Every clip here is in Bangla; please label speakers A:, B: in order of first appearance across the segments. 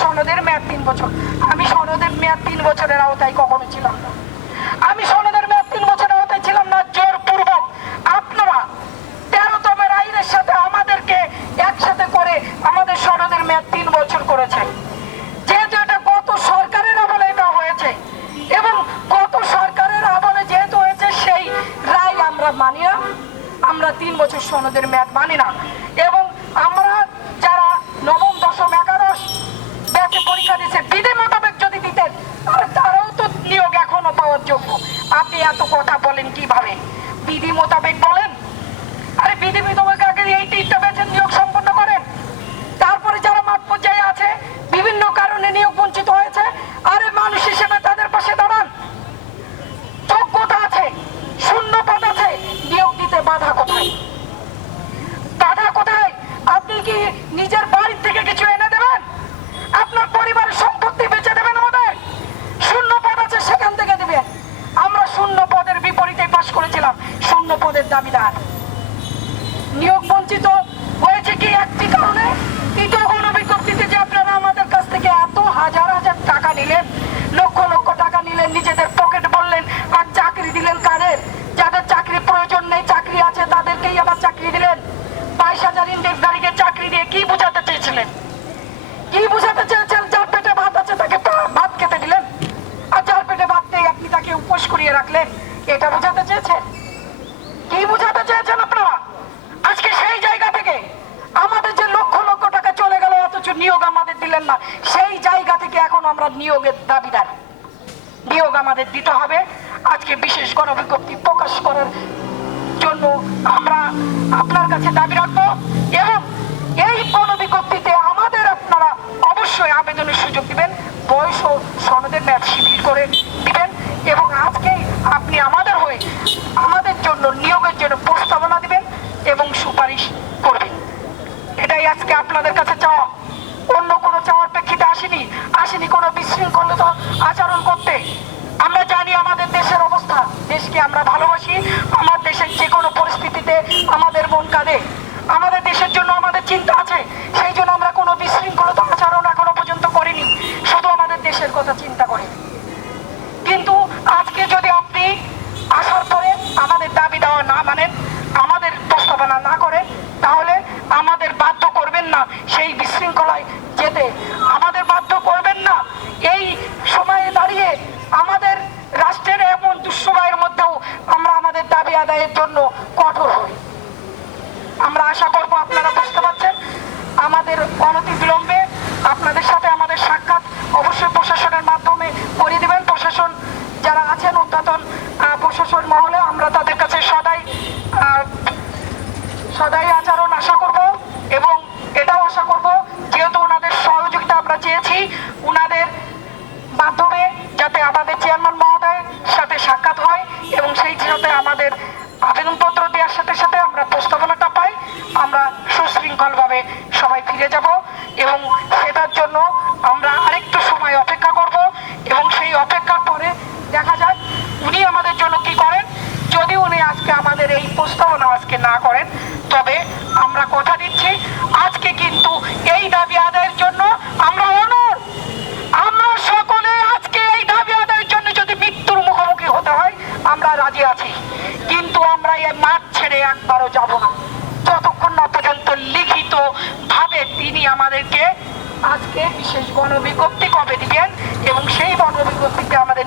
A: সনদের মেয়াদ তিন বছর। আমি সনদের মেয়াদ তিন বছরের আওতায় কখনো ছিলাম না। আমি সনদের মেয়াদ তিন বছরের আওতায় ছিলাম না, জোরপূর্বক। আপনারা তেরোতমের আইনের সাথে আমাদেরকে একসাথে করে আমাদের সনদের মেয়াদ তিন বছর করেছেন। যেহেতু এটা গত সরকারের আমলে এটা হয়েছে এবং গত সরকারের আমলে যেহেতু হয়েছে, সেই রায় আমরা মানি না। আমরা তিন বছর সনদের মেয়াদ মানি না এবং আমরা যারা নবম দশম একাদশ ব্যাচে পরীক্ষা দিচ্ছে বিধি মোতাবেক যদি দিতেন তাহলে তারাও তো নিয়োগ এখনও পাওয়ার যোগ্য আপনি এত কথা বলেন কীভাবে বিধি মোতাবেক বলেন। আরে বিধি আগে এই তিনটা নিয়োগ সম্পন্ন করেন। তারপরে যারা মাঠ পর্যায়ে আছে, বিভিন্ন কারণে নিয়োগ বঞ্চিত হয়েছে, আরে মানুষ হিসেবে তাদের পাশে দাঁড়ান। যোগ্যতা আছে শূন্য পদ আছে, নিয়োগ দিতে বাধা কোথায়? বাধা কোথায়? আপনি কি নিজের বাড়ির থেকে কিছু এনে দেবেন আপনার পরিবারের সম্পত্তি বেচে দেবেন আমাদের শূন্য পদ আছে সেখান থেকে দেবেন আমরা শূন্য পদের বিপরীতে পাশ করেছিলাম শূন্য পদের দাবিদার। নিয়োগ বঞ্চিত হয়েছে কি একটি কারণে? যে আপনারা আমাদের কাছ থেকে এত হাজার হাজার টাকা নিলেন, লক্ষ লক্ষ টাকা নিলেন, নিজেদের পকেট বললেন, আর চাকরি দিলেন কাদের? যাদের চাকরি প্রয়োজন নেই, চাকরি আছে, তাদেরকেই আবার চাকরি দিলেন। বাইশ হাজার ইন্ডেক্সধারীকে চাকরি দিয়ে কি বোঝাতে চেয়েছিলেন? কি বোঝাতে চেয়েছেন? যার পেটে ভাত আছে, তাকে ভাত খেতে দিলেন। আর যার পেটে ভাত নেই, আপনি তাকে উপোস করিয়ে রাখলেন। এটা বোঝাতে চেয়েছেন কি বোঝাতে চেয়েছেন আপনারা আজকে সেই জায়গা থেকে আমাদের যে লক্ষ লক্ষ টাকা চলে গেল অথচ নিয়োগ আমাদের দিলেন না, সেই জায়গা থেকে এখন আমরা নিয়োগের দাবিদার। নিয়োগ আমাদের দিতে হবে। আজকে বিশেষ গণবিজ্ঞপ্তি প্রকাশ করার জন্য আমরা আপনার কাছে দাবি রাখব এবং এই গণবিজ্ঞপ্তিতে আমাদের আপনারা অবশ্যই আবেদনের সুযোগ দিবেন, বয়স ও সনদের ম্যাচ শিবির করে দিবেন এবং আজকেই আপনি আমাদের হয়ে আমাদের জন্য নিয়োগের জন্য প্রস্তাবনা দিবেন এবং সুপারিশ করবেন। এটাই আজকে আপনাদের কাছে চাওয়া আসেনি বিশৃঙ্খলিত আচরণ করতে। আমরা জানি আমাদের দেশের অবস্থা। দেশকে আমরা ভালোবাসি। আমার দেশের যে কোনো পরিস্থিতিতে আমাদের মন কাঁদে আমাদের দেশের জন্য আমাদের চিন্তা আছে সেই জন্য আমরা কোনো বিশৃঙ্খলিত আচরণ এখনও পর্যন্ত করিনি শুধু আমাদের দেশের কথা চিন্তা করি কিন্তু আজকে যদি আপনি আসার পরে আমাদের দাবি দেওয়া না মানেন আমাদের প্রস্তাবনা না করেন তাহলে আমাদের বাধ্য করবেন না সেই বিশৃঙ্খলায় যেতে আমাদের বাধ্য করবেন না এই সময়ে দাঁড়িয়ে আমাদের রাষ্ট্রের এমন দুঃসময়ের মধ্যেও আমরা আমাদের দাবি আদায়ের জন্য কঠোর হই আমরা আশা করব আপনারা বুঝতে পারছেন আমাদের অনতি বিলম্বে আপনাদের সাথে আমাদের সাক্ষাৎ অবশ্যই প্রশাসনের মাধ্যমে করে দিবেন প্রশাসন যারা আছেন উদ্যতন আহ, প্রশাসন মহলে আমরা তাদের কাছে সদাই আহ, সদাই আচরণ আশা করব এবং এটাও আশা করব যেহেতু ওনাদের সহযোগিতা আমরা চেয়েছি ওনাদের মাধ্যমে যাতে আমাদের চেয়ারম্যান মহোদয়ের সাথে সাক্ষাৎ হয় এবং সেই সাথে আমাদের আবেদনপত্র দেওয়ার সাথে সাথে আমরা প্রস্তাবনাটা পাই আমরা সুশৃঙ্খলভাবে সবাই ফিরে যাব এবং সেটার জন্য আমরা আরেকটু সময় অপেক্ষা করব এবং সেই অপেক্ষার পরে দেখা যাক উনি আমাদের জন্য কি করেন যদি উনি আজকে আমাদের এই প্রস্তাবনা আজকে না করেন তবে আমরা কথা দিচ্ছি আজকে কিন্তু এই দাবি আদায়ের জন্য আমরা অনর আমরা সকলে আজকে এই দাবি আদায়ের জন্য যদি মৃত্যুর মুখোমুখি হতে হয় আমরা রাজি আছি কিন্তু আমরা এই মাঠ ছেড়ে একবারও যাব না যতক্ষণ না পর্যন্ত লিখিত ভাবে তিনি আমাদেরকে আজকে বিশেষ গণবিজ্ঞপ্তি কবে দিবেন এবং সেই গণবিজ্ঞপ্তিতে আমাদের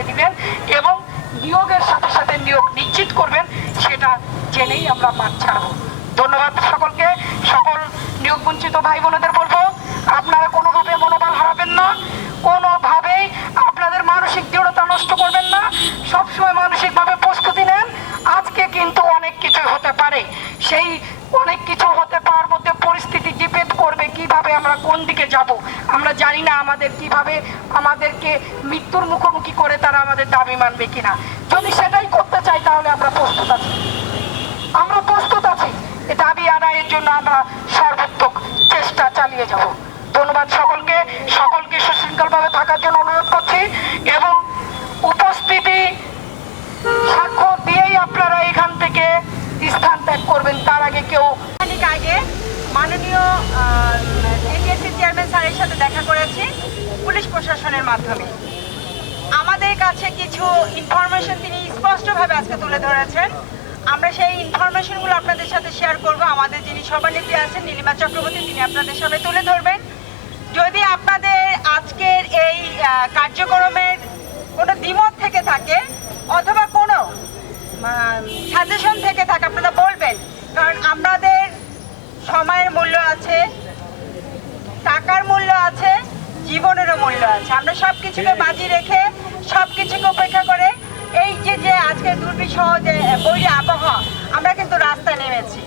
A: নিয়োগ দিবেন এবং নিয়োগের সাথে সাথে নিয়োগ নিশ্চিত করবেন, সেটা জেনেই আমরা মাঠ ছাড়বো। ধন্যবাদ সকলকে। সকল নিয়োগ বঞ্চিত ভাই বোনেদের বলব, আপনারা কোনোভাবে মনোবল হারাবেন না কোনোভাবেই আপনাদের মানসিক দৃঢ়তা নষ্ট করবেন না সবসময় মানসিকভাবে প্রস্তুতি নেন আজকে কিন্তু অনেক কিছু হতে পারে। সেই অনেক কিছু হতে পারার মধ্যে পরিস্থিতি ডিপেন্ড করবে কীভাবে আমরা কোন দিকে যাব। আমরা জানি না আমাদের কীভাবে আমাদেরকে মৃত্যুর মুখোমুখি করে তারা আমাদের দাবি মানবে কিনা। যদি সেটাই করতে চাই তাহলে আমরা প্রস্তুত আছি। আমরা প্রস্তুত আছি। দাবি আদায়ের জন্য আমরা সর্বোত্তক চেষ্টা চালিয়ে যাব। ধন্যবাদ সকলকে। সকলকে সুশৃঙ্খলভাবে থাকার জন্য অনুরোধ করছি এবং উপস্থিতি স্বাক্ষর দিয়েই আপনারা এখান থেকে স্থান করবেন, তার আগে কেউ
B: আগে। মাননীয় চেয়ারম্যান স্যারের সাথে দেখা করেছি, পুলিশ প্রশাসনের মাধ্যমে। আমাদের কাছে কিছু ইনফরমেশন তিনি স্পষ্টভাবে আজকে তুলে ধরেছেন। আমরা সেই ইনফরমেশনগুলো আপনাদের সাথে শেয়ার করব। আমাদের যিনি সভানেত্রী আছেন, নীলিমা চক্রবর্তী, তিনি আপনাদের সামনে তুলে ধরবেন। যদি আপনাদের আজকের এই কার্যক্রমের কোনো দ্বিমত থেকে থাকে অথবা কোনো সাজেশন থেকে থাকে আপনারা বলবেন কারণ আমাদের সময়ের মূল্য আছে টাকার মূল্য আছে জীবনেরও মূল্য আছে আমরা সব কিছুকে বাজি রেখে সব কিছুকে উপেক্ষা করে। এই যে যে আজকে দুর্বিষহ যে বৈরী আবহাওয়া, আমরা কিন্তু রাস্তায় নেমেছি।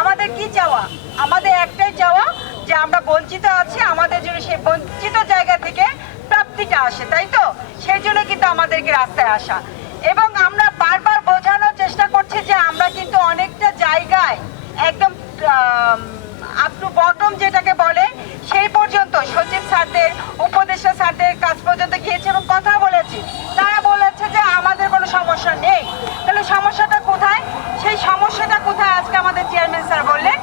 B: আমাদের কি চাওয়া? আমাদের একটাই চাওয়া যে আমরা বঞ্চিত আছি, আমাদের জন্য সেই বঞ্চিত জায়গা থেকে প্রাপ্তিটা আসে, তাই তো? সেই জন্য কিন্তু আমাদেরকে রাস্তায় আসা। এবং আমরা বারবার বোঝানোর চেষ্টা করছি যে আমরা কিন্তু অনেকটা জায়গায় একদম আপ বটম যেটাকে বলে, সেই পর্যন্ত সচিব স্যারদের, উপদেষ্টা স্যারদের কাছ পর্যন্ত গিয়েছে এবং কথা বলেছি। তারা বলেছে যে আমাদের কোনো সমস্যা নেই। তাহলে সমস্যাটা কোথায়? সেই সমস্যাটা কোথায় আজকে আমাদের চেয়ারম্যান স্যার বললেন,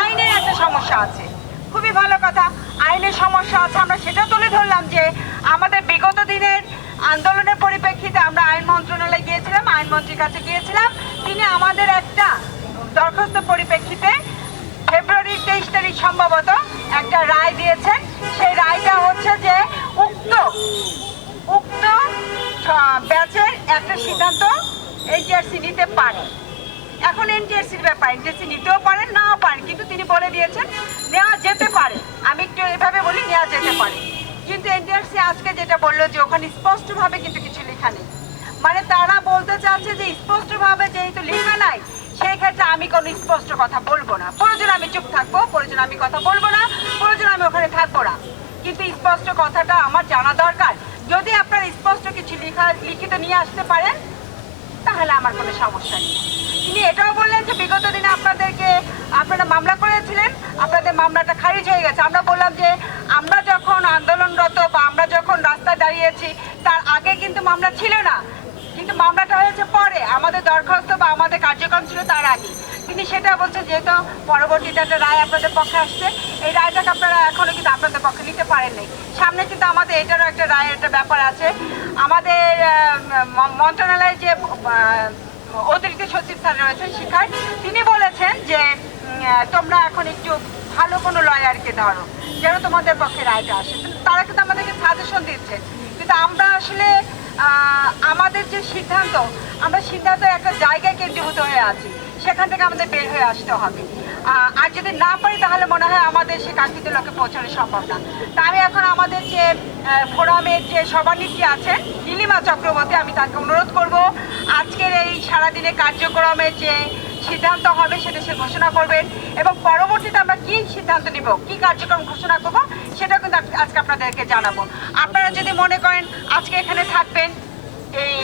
B: আইনের একটা সমস্যা আছে। খুবই ভালো কথা, আইনের সমস্যা আছে। আমরা সেটা তুলে ধরলাম যে আমাদের বিগত দিনের আন্দোলনের পরিপ্রেক্ষিতে আমরা আইন মন্ত্রণালয়ে গিয়েছিলাম, আইনমন্ত্রীর কাছে গিয়েছিলাম। তিনি আমাদের একটা দরখাস্ত পরিপ্রেক্ষিতে তেইশ তারিখ সম্ভবত একটা রায় দিয়েছেন। সেই রায়টা হচ্ছে যে উক্ত উক্ত ব্যাচের একটা সিদ্ধান্ত এইচআরসি নিতে পারে। এখন এনটিআরসির ব্যাপার এনটিআরসি নিতেও পারেন, নাও পারেন, কিন্তু তিনি বলে দিয়েছেন, নেওয়া যেতে পারে। আমি একটু এভাবে বলি, নেওয়া যেতে পারে। কিন্তু এনটিআরসি আজকে যেটা বলল যে ওখানে স্পষ্টভাবে কিন্তু কিছু লেখা নেই। মানে তারা বলতে চাচ্ছে যে স্পষ্টভাবে যেহেতু লেখা নাই আমি কোনো স্পষ্ট কথা বলব না। প্রয়োজন আমি চুপ থাকব, প্রয়োজন আমি কথা বলব না, প্রয়োজন আমি ওখানে থাকব না। কিন্তু স্পষ্ট কথাটা আমার জানা দরকার। যদি আপনারা স্পষ্ট কিছু লিখা, লিখিত নিয়ে আসতে পারেন, তাহলে আমার কোনো সমস্যা নেই। তিনি এটাও বললেন যে বিগত দিনে আপনাদেরকে, আপনারা মামলা করেছিলেন, আপনাদের মামলাটা খারিজ হয়ে গেছে। আমরা বললাম যে আমরা যখন আন্দোলনরত বা আমরা যখন রাস্তায় দাঁড়িয়েছি, তার আগে কিন্তু মামলা ছিল না। কিন্তু মামলাটা হয়েছে পরে। আমাদের দরখাস্ত বা আমাদের কার্যক্রম ছিল তার আগে। তিনি সেটা বলছে যেহেতু পরবর্তীতে একটা রায় আপনাদের পক্ষে আসছে। এই রায়টাকে আপনারা এখনও কিন্তু আপনাদের পক্ষে নিতে পারেননি। সামনে কিন্তু আমাদের এটারও একটা রায়ের একটা ব্যাপার আছে। আমাদের মন্ত্রণালয়ের যে অতিরিক্ত সচিব স্যার রয়েছেন শিক্ষায় তিনি বলেছেন যে তোমরা এখন একটু ভালো কোনো লয়ারকে ধরো, যেন তোমাদের পক্ষে রায়টা আসে। তারা কিন্তু আমাদেরকে সাজেশন দিচ্ছে। কিন্তু আমরা আসলে আমাদের যে সিদ্ধান্ত, আমরা সিদ্ধান্ত একটা জায়গায় কেন্দ্রীভূত হয়ে আছি। সেখান থেকে আমাদের বের হয়ে আসতে হবে। আর যদি না পারি, তাহলে মনে হয় আমাদের সে কাঙ্ক্ষিত লক্ষ্যে পৌঁছানো সম্ভব না। তা আমি এখন আমাদের যে ফোরামের যে সভানেত্রী আছেন, নীলিমা চক্রবর্তী, আমি তাকে অনুরোধ করব, আজকের এই সারাদিনের কার্যক্রমের যে সিদ্ধান্ত হবে সেটা সে ঘোষণা করবেন এবং পরবর্তীতে আমরা কি সিদ্ধান্ত নিব, কি কার্যক্রম ঘোষণা করব সেটা কিন্তু আজকে আপনাদেরকে জানাব। আপনারা যদি মনে করেন আজকে এখানে থাকবেন এই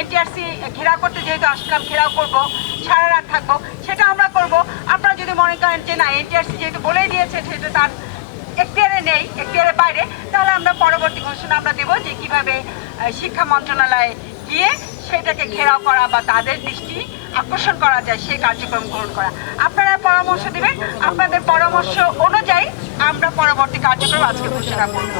B: এনটিআরসি ঘেরাও করতে যেহেতু আসলাম, ঘেরাও করব, সারা রাত থাকব, সেটা আমরা করব। আপনারা যদি মনে করেন যে না এনটিআরসি যেহেতু বলেই দিয়েছে সেটা তার এখতিয়ারে নেই এখতিয়ারের বাইরে, তাহলে আমরা পরবর্তী ঘোষণা আমরা দেবো যে কীভাবে শিক্ষা মন্ত্রণালয়ে গিয়ে সেটাকে ঘেরাও করা বা তাদের দৃষ্টি আকর্ষণ করা যায়, সেই কার্যক্রম গ্রহণ করা। আপনারা পরামর্শ দেবেন, আপনাদের পরামর্শ অনুযায়ী আমরা পরবর্তী কার্যক্রম আজকে ঘোষণা করব।